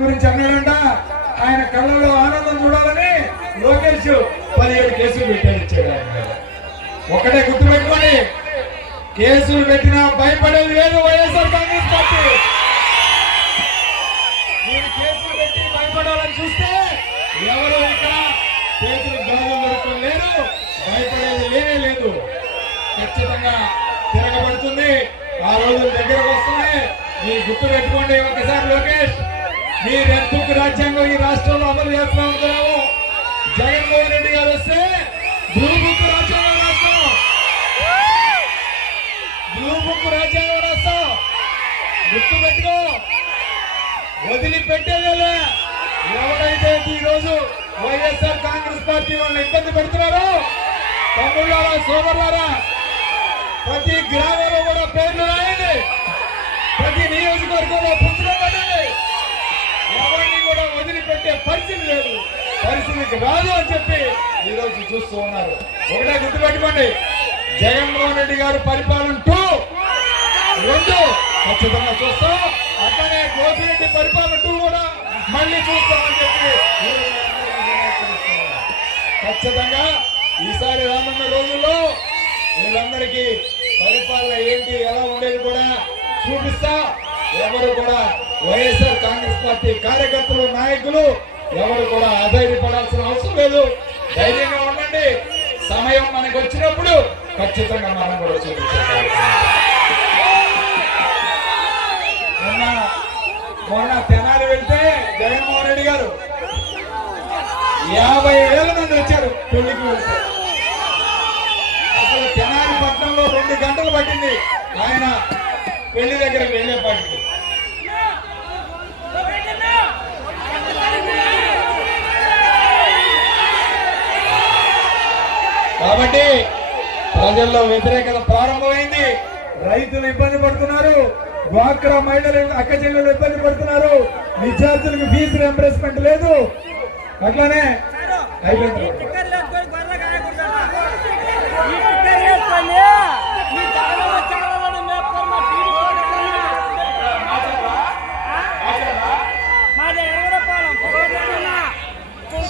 గురించి అన్నాడంట. ఆయన కళ్ళలో ఆనందం చూడాలని లోకేష్ 17 కేసులు పెట్టాడు. ఒకటే గుర్తుపెట్టుకోండి, కేసులు పెట్టినా భయపడేది లేదు వైఎస్ఆర్ కాంగ్రెస్ పార్టీ. మీరు కేసులు పెట్టి భయపడాలని చూస్తే ఎవరు ఇక్కడ చేతులు గాజులు దొరకడం లేదు, భయపడేది లేనే లేదు. ఖచ్చితంగా తిరగబడుతుంది. ఆ రోజులు దగ్గరకు వస్తున్నాయి. మీరు గుర్తు పెట్టుకోండి ఒకసారి. లోకేష్, మీ రెడ్ బుక్ రాజ్యాంగం ఈ రాష్ట్రంలో అమలు చేస్తా ఉంటున్నాము. జగన్మోహన్ రెడ్డి గారు వస్తే బ్లూ బుక్ రాజ్యాంగం రాస్తాం, బ్లూ బుక్ రాజ్యాంగం రాస్తాం. గుర్తు పెట్టుకో, వదిలిపెట్టేదే. ఎవరైతే ఈ రోజు వైఎస్ఆర్ కాంగ్రెస్ పార్టీ వాళ్ళని ఇబ్బంది పెడుతున్నారో, తమ్ముళ్ళారా సోదరులారా, ప్రతి గ్రామంలో కూడా పేర్లు రాయండి, ప్రతి నియోజకవర్గంలో పుస్తకం పెట్టండి. ఎవరిని కూడా వదిలిపెట్టే పరిస్థితి లేదు, పరిస్థితికి రాదు అని చెప్పి ఈ రోజు చూస్తూ ఉన్నారు. ఒకటే గుర్తుపెట్టుకోండి, జగన్మోహన్ రెడ్డి గారు పరిపాలన 2 ఖచ్చితంగా చూస్తాం. అట్లానే గోపిరెడ్డి పరిపాలన 2 కూడా మళ్ళీ చూస్తామని చెప్పి ఖచ్చితంగా ఈసారి రానున్న రోజుల్లో వీళ్ళందరికీ పరిపాలన ఏంటి ఎలా ఉండేది కూడా చూపిస్తా. ఎవరు కూడా వైఎస్ఆర్ కాంగ్రెస్ పార్టీ కార్యకర్తలు నాయకులు ఎవరు కూడా అధైర్యపడాల్సిన అవసరం లేదు. ధైర్యంగా ఉండండి. సమయం మనకు వచ్చినప్పుడు ఖచ్చితంగా మనం కూడా చూపించాలి. మొన్న తెనాలి వెళ్తే జగన్మోహన్ రెడ్డి గారు 50,000 మంది వచ్చారు పెళ్లికి వెళ్తే. అసలు తెనాలి పట్టణంలో 2 గంటలు పట్టింది ఆయన పెళ్లి దగ్గరకు వెళ్ళేపాటికి. కాబట్టి ప్రజల్లో వ్యతిరేకత ప్రారంభమైంది. రైతులు ఇబ్బంది పడుతున్నారు, డ్వాక్రా మహిళలు అక్క చెల్లెలు ఇబ్బంది పడుతున్నారు, విద్యార్థులకు ఫీజు రియంబర్స్మెంట్ లేదు. అట్లానే అయిపోయింది.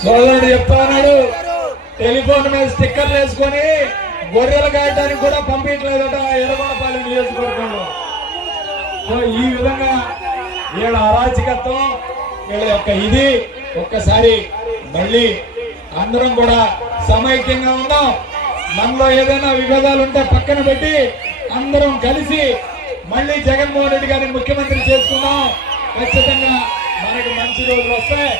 సోదరుడు చెప్తా ఉన్నాడు, టెలిఫోన్ మీద స్టిక్కర్లు వేసుకొని గొర్రెలు కాయడానికి కూడా పంపించలేదట ఎర్రగొండపాలెం నియోజకవర్గంలో. ఈ విధంగా వీళ్ళ అరాచకత్వం, వీళ్ళ యొక్క ఇది ఒక్కసారి మళ్ళీ అందరం కూడా సమైక్యంగా ఉన్నాం. మనలో ఏదైనా విభేదాలు ఉంటే పక్కన పెట్టి అందరం కలిసి మళ్ళీ జగన్మోహన్ రెడ్డి గారిని ముఖ్యమంత్రి చేసుకుందాం. ఖచ్చితంగా మనకు మంచి రోజులు వస్తాయి,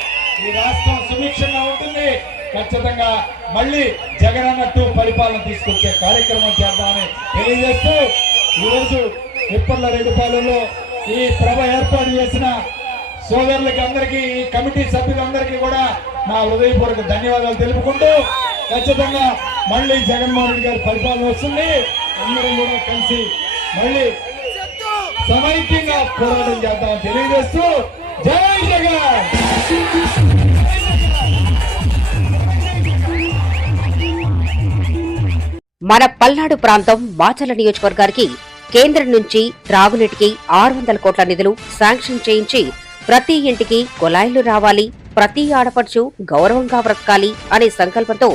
ఈ రాష్ట్రం సుభిక్షంగా ఉంటుంది. ఖచ్చితంగా మళ్ళీ జగనన్న 2 పరిపాలన తీసుకొచ్చే కార్యక్రమం చేద్దామని తెలియజేస్తూ ఈరోజు విప్పర్లరెడ్డిపాలెంలో ఈ ప్రభ ఏర్పాటు చేసిన సోదరులకి అందరికీ, ఈ కమిటీ సభ్యులందరికీ కూడా నా హృదయపూర్వక ధన్యవాదాలు తెలుపుకుంటూ ఖచ్చితంగా మళ్ళీ జగన్మోహన్ రెడ్డి గారి పరిపాలన వస్తుంది. అందరం కూడా కలిసి మళ్ళీ సమైక్యంగా పోరాటం చేద్దామని తెలియజేస్తూ జై జగన్. మన పల్నాడు ప్రాంతం మాచర్ల నియోజకవర్గానికి కేంద్రం నుంచి త్రాగునీటికి 600 కోట్ల నిధులు శాంక్షన్ చేయించి ప్రతి ఇంటికి కుళాయిలు రావాలి, ప్రతి ఆడపడుచు గౌరవంగా బ్రతకాలి అనే సంకల్పంతో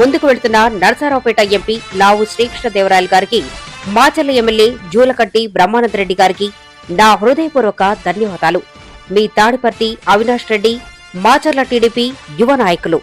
ముందుకు వెళ్తున్న నరసరావుపేట ఎంపీ లావు శ్రీకృష్ణదేవరాయలు గారికి, మాచర్ల ఎమ్మెల్యే జూలకంటి బ్రహ్మానందరెడ్డి గారికి నా హృదయపూర్వక ధన్యవాదాలు. మీ తాడిపర్తి అవినాష్ రెడ్డి, మాచర్ల టీడీపీ యువ నాయకులు.